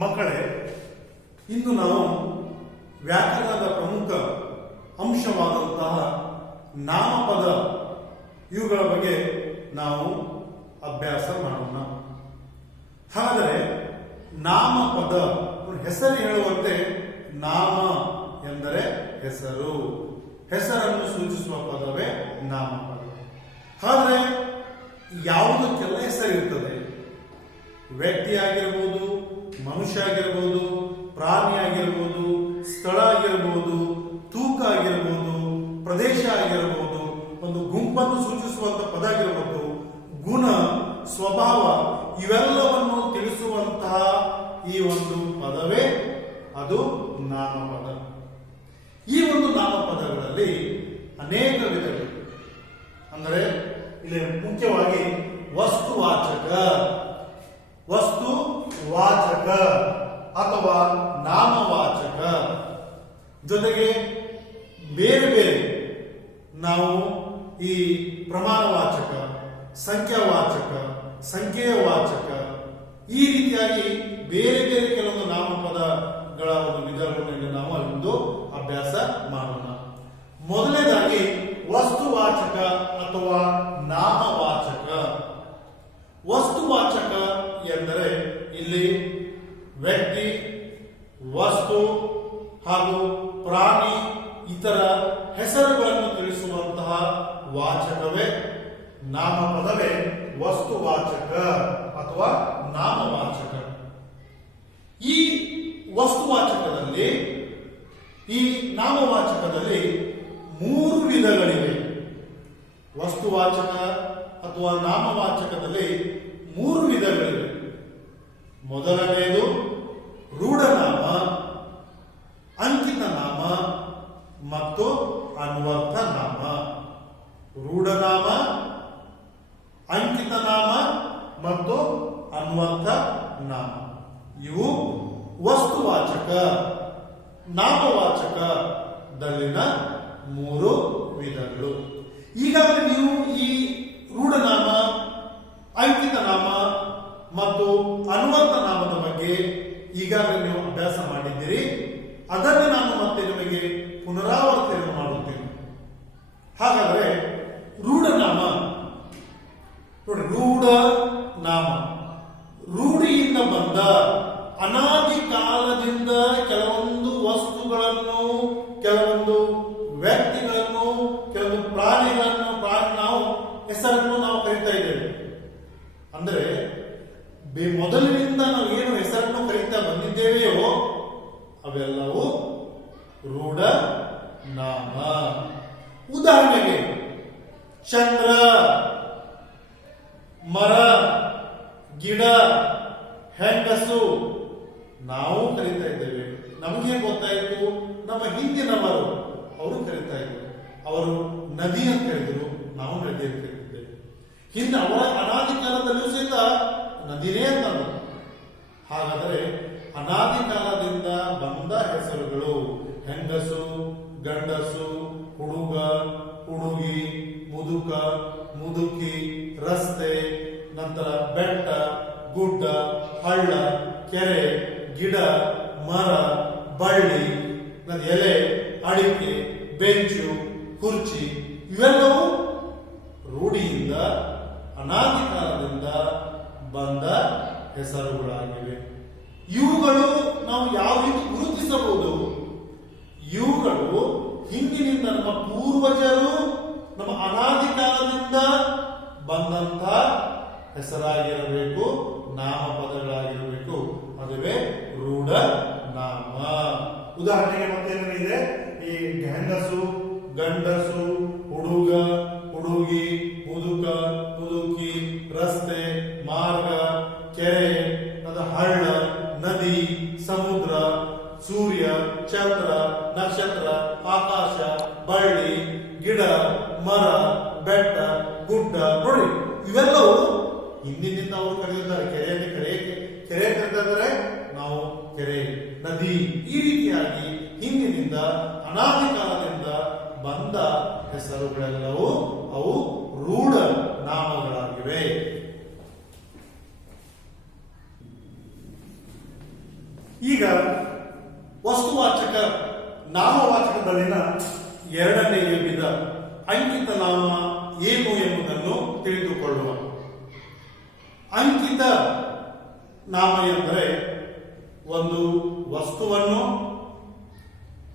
ಮಕ್ಕಳೇ, ಇಂದು ನಾವು ವ್ಯಾಕರಣದ ಪ್ರಮುಖ ಅಂಶವಾದಂತಹ ನಾಮಪದ ಇವುಗಳ ಬಗ್ಗೆ ನಾವು ಅಭ್ಯಾಸ ಮಾಡೋಣ. ಹಾಗಾದರೆ ನಾಮಪದ ಹೆಸರು ಹೇಳುವಂತೆ ನಾಮ ಎಂದರೆ ಹೆಸರು. ಹೆಸರನ್ನು ಸೂಚಿಸುವ ಪದವೇ ನಾಮಪದ. ಆದರೆ ಯಾವುದಕ್ಕೆಲ್ಲ ಹೆಸರಿರ್ತದೆ ವ್ಯಕ್ತಿ ಆಗಿರ್ಬೋದು ಮನುಷ್ಯ ಆಗಿರ್ಬೋದು, ಪ್ರಾಣಿ ಆಗಿರ್ಬೋದು, ಸ್ಥಳ ಆಗಿರ್ಬೋದು, ತೂಕ ಆಗಿರ್ಬೋದು, ಪ್ರದೇಶ ಆಗಿರ್ಬೋದು, ಒಂದು ಗುಂಪನ್ನು ಸೂಚಿಸುವಂತ ಪದ ಆಗಿರ್ಬೋದು, ಗುಣ, ಸ್ವಭಾವ ಇವೆಲ್ಲವನ್ನು ತಿಳಿಸುವಂತಹ ಈ ಒಂದು ಪದವೇ ಅದು ನಾಮಪದ. ಈ ಒಂದು ನಾಮಪದಗಳಲ್ಲಿ ಅನೇಕ ವಿಧಗಳು. ಅಂದರೆ, ಇಲ್ಲಿ ಮುಖ್ಯವಾಗಿ ವಸ್ತುವಾಚಕ. ವಸ್ತು ವಾಚಕ ಅಥವಾ ನಾಮವಾಚಕ. ಜೊತೆಗೆ ಬೇರೆ ಬೇರೆ ನಾವು ಈ ಪ್ರಮಾಣವಾಚಕ, ಸಂಖ್ಯಾವಾಚಕ ಸಂಖ್ಯೆಯ ವಾಚಕ ಈ ರೀತಿಯಾಗಿ ಬೇರೆ ಬೇರೆ ಕೆಲವೊಂದು ನಾಮಪದಗಳ ಒಂದು ವಿಧಾನಗಳನ್ನು ನಾವು ಅಲ್ಲೊಂದು ಅಭ್ಯಾಸ ಮಾಡೋಣ. ಮೊದಲನೇದಾಗಿ ವಸ್ತುವಾಚಕ ಅಥವಾ ನಾಮವಾಚಕ. ವಸ್ತುವಾಚಕ ವ್ಯಕ್ತಿ, ವಸ್ತು ಹಾಗೂ ಪ್ರಾಣಿ ಇತರ ಹೆಸರುಗಳನ್ನು ತಿಳಿಸುವಂತಹ ವಾಚಕವೇ ನಾಮಪದವೇ ವಸ್ತುವಾಚಕ ಅಥವಾ ನಾಮವಾಚಕ. ಈ ವಸ್ತುವಾಚಕದಲ್ಲಿ, ಈ ನಾಮವಾಚಕದಲ್ಲಿ ಮೂರು ವಿಧಗಳಿವೆ. ವಸ್ತುವಾಚಕ ಅಥವಾ ನಾಮವಾಚಕದಲ್ಲಿ ಮೂರು ವಿಧಗಳಿವೆ. ಮೊದಲನೆಯದು ರೂಢನಾಮ ಅಂಕಿತ ನಾಮ ಮತ್ತು ಅನ್ವರ್ಥ ನಾಮ ರೂಢನಾಮ ಅಂಕಿತ ನಾಮ ಮತ್ತು ಅನ್ವರ್ಥ ನಾಮ ಇವು ವಸ್ತುವಾಚಕ ನಾಮವಾಚಕದಲ್ಲಿನ ಮೂರು ವಿಧಗಳು ಈಗಾಗಲೇ ನೀವು ಈ ರೂಢನಾಮ ಅಂಕಿತ ನಾಮ ಮತ್ತು ಅನುವಂತ ನಾಮದ ಬಗ್ಗೆ ಈಗಾಗಲೇ ನೀವು ಅಭ್ಯಾಸ ಮಾಡಿದ್ದೀರಿ. ಅದನ್ನು ನಾನು ಮತ್ತೆ ನಿಮಗೆ ಪುನರಾವರ್ತನೆ ಮಾಡುತ್ತೇನೆ. ಹಾಗಾದರೆ ರೂಢನಾಮ, ನೋಡಿ ರೂಢ ನಾಮ ರೂಢಿಯಿಂದ ಬಂದ ಅನಾದಿ ಕಾಲದಿಂದ ಕೆಲವೊಂದು ವಸ್ತುಗಳನ್ನು ಕೆಲವೊಂದು ವ್ಯಕ್ತಿಗಳನ್ನು ಕೆಲವೊಂದು ಪ್ರಾಣಿಗಳನ್ನು ಪ್ರಾಣಿ ನಾವು ಹೆಸರನ್ನು ನಾವು ಕರಿತಾ ಇದ್ದೇವೆ ಅಂದ್ರೆ ಬೆ- ಮೊದಲಿನಿಂದ ನಾವು ಏನು ಹೆಸರನ್ನು ಕರೀತಾ ಬಂದಿದ್ದೇವೆಯೋ ಅವೆಲ್ಲವೂ ರೂಢ ನಾಮ ಉದಾಹರಣೆಗೆ ಚಂದ್ರ ಮರ ಗಿಡ ನಾವು ಕರೀತಾ ಇದ್ದೇವೆ. ನಮಗೆ ಗೊತ್ತಾಯಿತು ನಮ್ಮ ಹಿಂದಿನವರು, ಅವರು ಕರೀತಾ ಇದ್ರು. ಅವರು ನದಿ ಅಂತ ಹೇಳಿದ್ರು. ನಾವು ನದಿ ಅಂತ ಕರೀತಿದ್ದೇವೆ ಹಿಂದೆ ಅವರ ಅನಾದಿ ಕಾಲದಲ್ಲೂ ಸಹಿತ ನದಿನೇ ಅಂತ ಹಾಗಾದರೆ ಅನಾದಿ ಕಾಲದಿಂದ ಬಂದ ಹೆಸರುಗಳು ಹೆಂಗಸು ಹೆಸರುಗಳಾಗಿವೆ. ಇವುಗಳು ನಾವು ಯಾವ ರೀತಿ ಗುರುತಿಸಬಹುದು? ಇವುಗಳು ಹಿಂದಿನಿಂದ ನಮ್ಮ ಪೂರ್ವಜರು, ನಮ್ಮ ಅನಾದಿ ಕಾಲದಿಂದ ಬಂದಂತ ಹೆಸರಾಗಿರಬೇಕು, ನಾಮಪದಗಳಾಗಿರಬೇಕು. ಅದುವೇ ರೂಢ ನಾಮ ಉದಾಹರಣೆಗೆ ಮತ್ತೇನಿದೆ ಈ ಹೆಂಗಸು ಗಂಡಸು, ಹುಡುಗ, ಹುಡುಗಿ ಮುದುಕ ಮುದುಕಿ ಕೆರೆ ನದಿ ಈ ರೀತಿಯಾಗಿ ಹಿಂದಿನಿಂದ ಅನಾದಿ ಕಾಲದಿಂದ ಬಂದ ಹೆಸರುಗಳೆಲ್ಲವೂ ಅವು ರೂಢ ನಾಮಗಳಾಗಿವೆ. ಈಗ ವಸ್ತುವಾಚಕ ನಾಮವಾಚಕದಲ್ಲಿನ ಎರಡನೇ ವಿಧ ಅಂಕಿತ ನಾಮ ಏನು ಎಂಬುದನ್ನು ತಿಳಿದುಕೊಳ್ಳುವ ಅಂಕಿತ ನಾಮ ಎಂದರೆ ಒಂದು ವಸ್ತುವನ್ನು,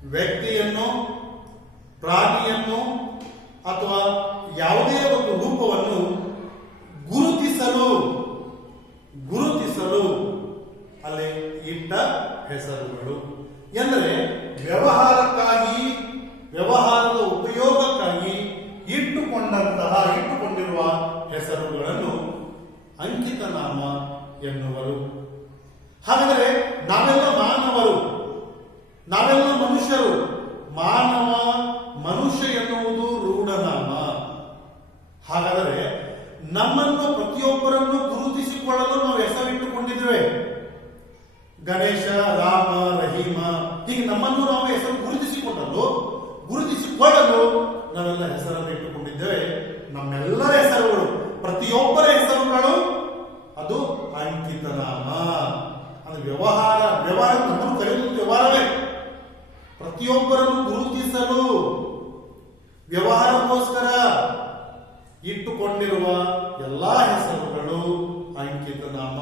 ವ್ಯಕ್ತಿಯನ್ನು, ಪ್ರಾಣಿಯನ್ನು ಅಥವಾ ಯಾವುದೇ ಒಂದು ರೂಪವನ್ನು ಗುರುತಿಸಲು ಗುರುತಿಸಲು ಅಲ್ಲಿ ಇಟ್ಟ ಹೆಸರುಗಳು. ಎಂದರೆ ವ್ಯವಹಾರಕ್ಕಾಗಿ, ವ್ಯವಹಾರದ ಉಪಯೋಗಕ್ಕಾಗಿ ಇಟ್ಟುಕೊಂಡಂತಹ, ಇಟ್ಟುಕೊಂಡಿರುವ ಹೆಸರುಗಳನ್ನು ಅಂಕಿತನಾಮ ಎನ್ನುವರು ಹಾಗಾದರೆ ನಾವೆಲ್ಲ ಮಾನವರು ನಾವೆಲ್ಲ ಮನುಷ್ಯರು ಮಾನವ ಮನುಷ್ಯ ಎನ್ನುವುದು ರೂಢನಾಮ ಹಾಗಾದರೆ ನಮ್ಮನ್ನು ಪ್ರತಿಯೊಬ್ಬರನ್ನು ಗುರುತಿಸಿಕೊಳ್ಳಲು ನಾವು ಹೆಸರಿಟ್ಟುಕೊಂಡಿದ್ದೇವೆ ಗಣೇಶ, ರಾಮ, ರಹೀಮ, ಹೀಗೆ ನಮ್ಮನ್ನು ನಾವು ಹೆಸರು ಗುರುತಿಸಿಕೊಂಡರು ಗುರುತಿಸಿಕೊಳ್ಳಲು ನಾವೆಲ್ಲ ಹೆಸರನ್ನು ಇಟ್ಟುಕೊಂಡಿದ್ದೇವೆ. ನಮ್ಮೆಲ್ಲರ ಹೆಸರುಗಳು, ಪ್ರತಿಯೊಬ್ಬರ ಹೆಸರುಗಳು ಅದು ಅಂಕಿತ ನಾಮ. ಅಂದ್ರೆ ವ್ಯವಹಾರ ವ್ಯವಹಾರ ನಮ್ಮನ್ನು ಕರೆಯುವುದು ವ್ಯವಹಾರವೇ. ಪ್ರತಿಯೊಬ್ಬರನ್ನು ಗುರುತಿಸಲು ವ್ಯವಹಾರಕ್ಕೋಸ್ಕರ ಇಟ್ಟುಕೊಂಡಿರುವ ಎಲ್ಲಾ ಹೆಸರುಗಳು ಅಂಕಿತ ನಾಮ.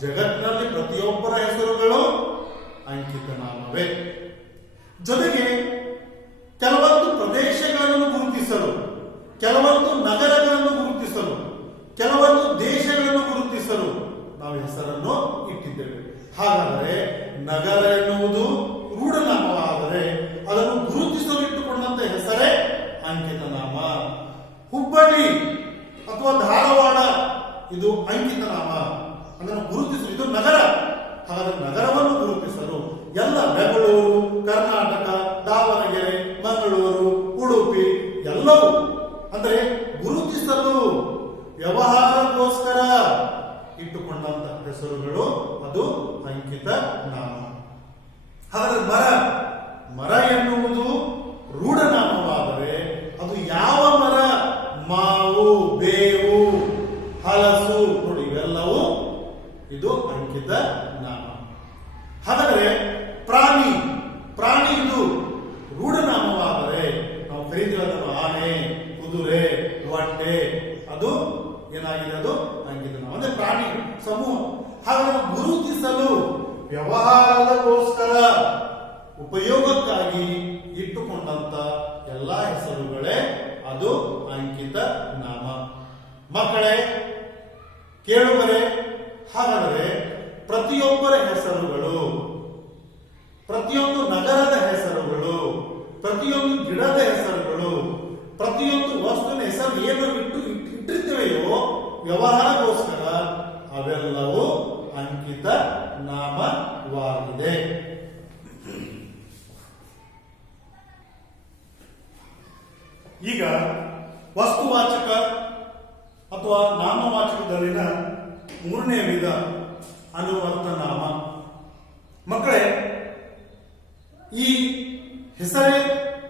ಜಗತ್ತಿನಲ್ಲಿ ಪ್ರತಿಯೊಬ್ಬರ ಹೆಸರುಗಳು ಅಂಕಿತ ನಾಮವೇ ಜೊತೆಗೆ ಕೆಲವೊಂದು ಪ್ರದೇಶಗಳನ್ನು ಗುರುತಿಸಲು, ಕೆಲವೊಂದು ನಗರಗಳನ್ನು ಗುರುತಿಸಲು, ಕೆಲವೊಂದು ದೇಶಗಳನ್ನು ಗುರುತಿಸಲು ನಾವು ಹೆಸರನ್ನು ಇಟ್ಟಿದ್ದೇವೆ. ಹಾಗಾದರೆ ನಗರ ಎನ್ನುವುದು ರೂಢನಾಮವಾದರೆ ಅದನ್ನು ಗುರುತಿಸಲು ಇಟ್ಟುಕೊಂಡಂತ ಹೆಸರೇ ಅಂಕಿತ ನಾಮ ಹುಬ್ಬಳ್ಳಿ ಅಥವಾ ಧಾರವಾಡ, ಇದು ಅಂಕಿತ ನಾಮ ಅದನ್ನು ನಗರ ಹಾಗಾದ್ರೆ ನಗರವನ್ನು ಗುರುತಿಸಲು ಎಲ್ಲ ಬೆಂಗಳೂರು ಕರ್ನಾಟಕ ದಾವಣಗೆರೆ ಮಂಗಳೂರು ಉಡುಪಿ ಎಲ್ಲವೂ ಅಂದರೆ ಗುರುತಿಸಲು ವ್ಯವಹಾರಕ್ಕೋಸ್ಕರ ಇಟ್ಟುಕೊಂಡಂತ ಹೆಸರುಗಳು ಅದು ಅಂಕಿತ ನಾಮ ಹಾಗಾದ್ರೆ ಮರ ಮರ ಎನ್ನುವುದು ರೂಢನಾಮವಾದರೆ ಅದು ಯಾವ ಮರ ಮಾವು ಬೇವು ಹಲಸು ನೋಡಿ ಇವೆಲ್ಲವೂ ಇದು ಅಂಕಿತ ನಾಮ ಹಾಗಾದ್ರೆ ಪ್ರಾಣಿ ಪ್ರಾಣಿ ಇದು ರೂಢನಾಮವಾದರೆ ನಾವು ಕರೀತೀವಿ ಅದನ್ನು ಆನೆ ಕುದುರೆ ಹೊಟ್ಟೆ ಅದು ಏನಾಗಿದೆ ಅದು ಅಂಕಿತ ನಾಮ ಅಂದ್ರೆ ಪ್ರಾಣಿ ಸಮೂಹ ಹಾಗಾದ್ರೆ ಗುರುತಿಸಲು ವ್ಯವಹಾರದಗೋಸ್ಕರ ಉಪಯೋಗಕ್ಕಾಗಿ ಇಟ್ಟುಕೊಂಡಂತ ಎಲ್ಲಾ ಹೆಸರುಗಳೇ ಅದು ಅಂಕಿತ ನಾಮ ಮಕ್ಕಳೇ ಕೇಳುವರೆ ಹಾಗಾದರೆ ಪ್ರತಿಯೊಬ್ಬರ ಹೆಸರುಗಳು, ಪ್ರತಿಯೊಂದು ನಗರದ ಹೆಸರುಗಳು, ಪ್ರತಿಯೊಂದು ಗಿಡದ ಹೆಸರುಗಳು, ಪ್ರತಿಯೊಂದು ವಸ್ತುವಿನ ಹೆಸರು ಏನು ಇಟ್ಟು ಇಟ್- ಇಟ್ಟಿರ್ತೇವೆಯೋ ವ್ಯವಹಾರಕ್ಕೋಸ್ಕರ ಅವೆಲ್ಲವೂ ಅಂಕಿತ ನಾಮವಾಗಿದೆ. ಈಗ ವಸ್ತುವಾಚಕ ಅಥವಾ ನಾಮವಾಚಕದಲ್ಲಿನ ಮೂರನೇ ವಿಧ ಅನುವರ್ತ ನಾಮ. ಮಕ್ಕಳೇ, ಈ ಹೆಸರೇ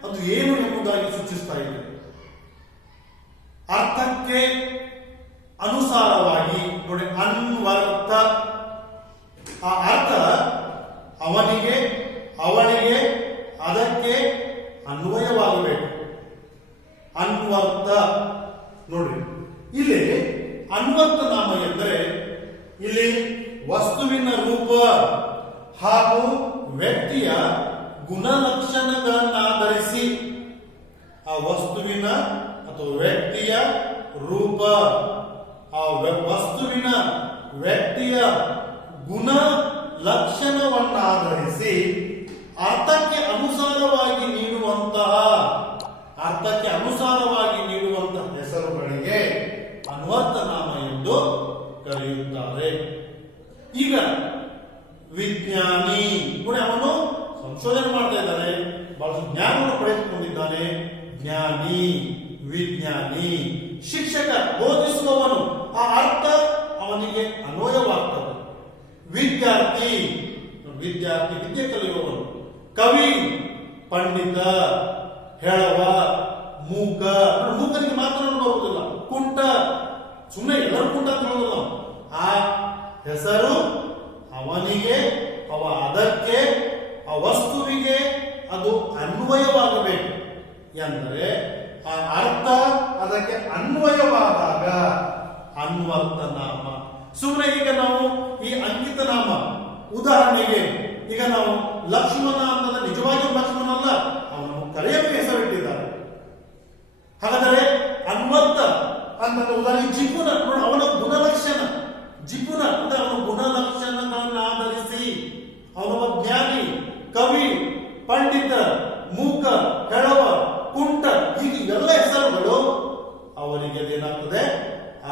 ಅದು ಏನು ಎಂಬುದಾಗಿ ಸೂಚಿಸ್ತಾ ಇದೆ. ಅರ್ಥಕ್ಕೆ ಅನುಸಾರವಾಗಿ ನೋಡಿ ಅನ್ವರ್ಥ ಆ ಅರ್ಥ ಅವನಿಗೆ ಅವಳಿಗೆ ಅದಕ್ಕೆ ಅನ್ವಯವಾಗಬೇಕು ಅನ್ವರ್ಥ ನೋಡ್ರಿ ಇಲ್ಲಿ ಅನ್ವರ್ಥ ನಾಮ ಎಂದರೆ ಇಲ್ಲಿ ವಸ್ತುವಿನ ರೂಪ ಹಾಗೂ ವ್ಯಕ್ತಿಯ ಗುಣಲಕ್ಷಣಗಳನ್ನಾಧರಿಸಿ ಆ ವಸ್ತುವಿನ ಅಥವಾ ವ್ಯಕ್ತಿಯ ರೂಪ ಆ ವಸ್ತುವಿನ ವ್ಯಕ್ತಿಯ ಗುಣ ಲಕ್ಷಣವನ್ನಾಧರಿಸಿ ಅರ್ಥಕ್ಕೆ ಅನುಸಾರವಾಗಿ ನೀಡುವಂತಹ, ಅರ್ಥಕ್ಕೆ ಅನುಸಾರವಾಗಿ ನೀಡುವಂತಹ ಹೆಸರುಗಳಿಗೆ ಅನ್ವರ್ಥ ನಾಮ ಎಂದು ಕರೆಯುತ್ತಾರೆ. ಈಗ ವಿಜ್ಞಾನಿ ಕೂಡ ಅವನು ಸಂಶೋಧನೆ ಮಾಡ್ತಾ ಇದ್ದಾನೆ, ಬಹಳಷ್ಟು ಜ್ಞಾನವನ್ನು ಪಡೆದುಕೊಂಡಿದ್ದಾನೆ. ಜ್ಞಾನಿ, ವಿಜ್ಞಾನಿ, ಶಿಕ್ಷಕ. ವಿದ್ಯಾರ್ಥಿ ವಿದ್ಯಾರ್ಥಿ ವಿದ್ಯೆ ಕಲಿಯುವವನು. ಕವಿ, ಪಂಡಿತ, ಹೇಳವ, ಮೂಕ ಮೂಕನಿಗೆ ಮಾತ್ರ ಬರುವುದಿಲ್ಲ ಕುಂಟ ಸುಮ್ಮನೆ ಎಲ್ಲರೂ ಕುಂಟ ಅಂತ ಹೇಳೋದಿಲ್ಲ ಆ ಹೆಸರು ಅವನಿಗೆ, ಅವ ಅದಕ್ಕೆ, ಆ ವಸ್ತುವಿಗೆ ಅದು ಅನ್ವಯವಾಗಬೇಕು. ಎಂದರೆ ಆ ಅರ್ಥ ಅದಕ್ಕೆ ಅನ್ವಯವಾದಾಗ ಅನ್ವರ್ಥ ನಾಮ ಸುಮ್ಮನೆ ಈಗ ನಾವು ಈ ಅಂಕಿತ ನಾಮ ಉದಾಹರಣೆಗೆ ಈಗ ನಾವು ಲಕ್ಷ್ಮಣ ಅಂತ ನಿಜವಾಗಿಯೂ ಲಕ್ಷ್ಮಣ ಅಲ್ಲ, ಅವನು ಕರೆಯಕ್ಕೆ ಹೆಸರಿಟ್ಟಿದ್ದಾರೆ. ಹಾಗಾದರೆ ಅನ್ವರ್ಥ ಅಂತ ಉದಾಹರಣೆ, ಜಿಪುನ ಅವನ ಗುಣಲಕ್ಷಣ, ಜಿಪುನ ಅಂದ್ರೆ ಅವನ ಗುಣಲಕ್ಷಣಗಳನ್ನು ಆಧರಿಸಿ ಅವನೊಬ್ಬ ಜ್ಞಾನಿ ಕವಿ ಪಂಡಿತ ಮೂಕ ಕೆಳವ ಕುಂಟ ಹೀಗೆ ಎಲ್ಲ ಹೆಸರುಗಳು ಅವರಿಗೆ ಅದೇನಾಗ್ತದೆ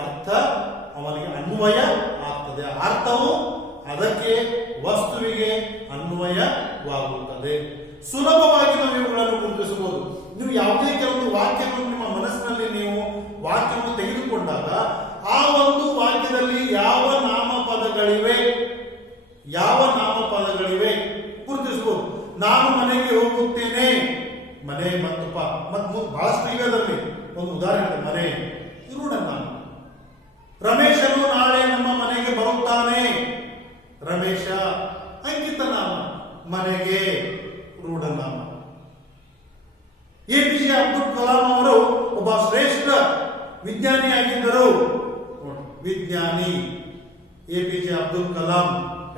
ಅರ್ಥ ಅವನಿಗೆ ಅನ್ವಯ ಆಗ್ತದೆ ಅರ್ಥವು ಅದಕ್ಕೆ ವಸ್ತುವಿಗೆ ಅನ್ವಯವಾಗುತ್ತದೆ ಸುಲಭವಾಗಿ ನಾವು ಇವುಗಳನ್ನು ಗುರುತಿಸಬಹುದು. ನೀವು ಯಾವುದೇ ಕೆಲವೊಂದು ವಾಕ್ಯವನ್ನು ನಿಮ್ಮ ಮನಸ್ಸಿನಲ್ಲಿ ನೀವು ವಾಕ್ಯವನ್ನು ತೆಗೆದುಕೊಂಡಾಗ ಆ ಒಂದು ವಾಕ್ಯದಲ್ಲಿ ಯಾವ ನಾಮಪದಗಳಿವೆ? ಯಾವ ನಾಮಪದಗಳಿವೆ? ಗುರುತಿಸಬಹುದು. ನಾನು ಮನೆಗೆ ಹೋಗುತ್ತೇನೆ. ಮನೆ ಮತ್ತು ಪ ಮತ್ತು ಬಹಳಷ್ಟು ಅದರಲ್ಲಿ. ಒಂದು ಉದಾಹರಣೆ, ಮನೆ. ಇರುಣ ರಮೇಶನು ನಾಳೆ ನಮ್ಮ ಮನೆಗೆ ಬರುತ್ತಾನೆ ರಮೇಶ ಅಂಕಿತ ನಾಮ ಮನೆಗೆ ರೂಢನಾಮ A P J Abdul Kalam ಅವರು ಒಬ್ಬ ಶ್ರೇಷ್ಠ ವಿಜ್ಞಾನಿಯಾಗಿದ್ದರು ನೋಡಿ, ವಿಜ್ಞಾನಿ A P J Abdul Kalam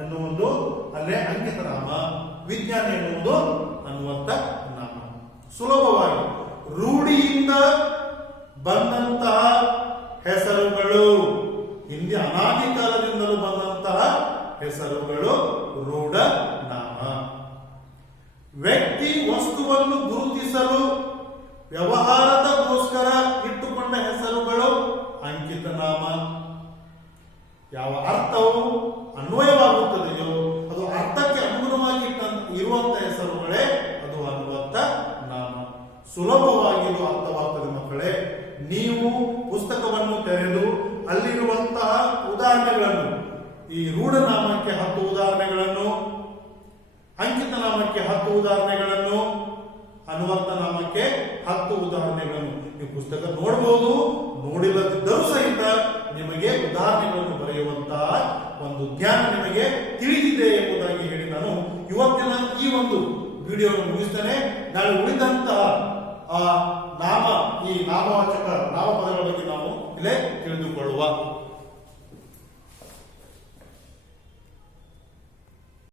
ಎನ್ನುವುದು ಅಲ್ಲೇ ಅಂಕಿತ ನಾಮ ವಿಜ್ಞಾನಿ ಎನ್ನುವುದು ಅನ್ನುವಂಥ ನಾಮ ಸುಲಭವಾಗಿ ರೂಢಿಯಿಂದ ಬಂದಂತಹ ಹೆಸರುಗಳು. ಹಿಂದೆ ಅನಾದಿ ಕಾಲದಿಂದಲೂ ಬಂದಂತಹ ಹೆಸರುಗಳು ರೂಢ ನಾಮ. ವ್ಯಕ್ತಿ ವಸ್ತುವನ್ನು ಗುರುತಿಸಲು ವ್ಯವಹಾರದಗೋಸ್ಕರ ಇಟ್ಟುಕೊಂಡ ಹೆಸರುಗಳು ಅಂಕಿತ ನಾಮ. ಯಾವ ಅರ್ಥವು? ನೀವು ಪುಸ್ತಕ ನೋಡಬಹುದು ನೋಡಿಲ್ಲದಿದ್ದರೂ ಸಹಿತ ನಿಮಗೆ ಉದಾಹರಣೆಗಳನ್ನು ಬರೆಯುವಂತಹ ಒಂದು ಜ್ಞಾನ ನಿಮಗೆ ತಿಳಿದಿದೆ ಎಂಬುದಾಗಿ ಹೇಳಿ ನಾನು ಇವತ್ತಿನ ಈ ಒಂದು ವಿಡಿಯೋವನ್ನು ಮುಗಿಸ್ತೇನೆ. ನಾಳೆ ಉಳಿದಂತಹ ಆ ನಾಮ, ಈ ನಾಮವಾಚಕ ನಾಮಪದಗಳ ಬಗ್ಗೆ ನಾವು ಇಲ್ಲೇ ತಿಳಿದುಕೊಳ್ಳುವ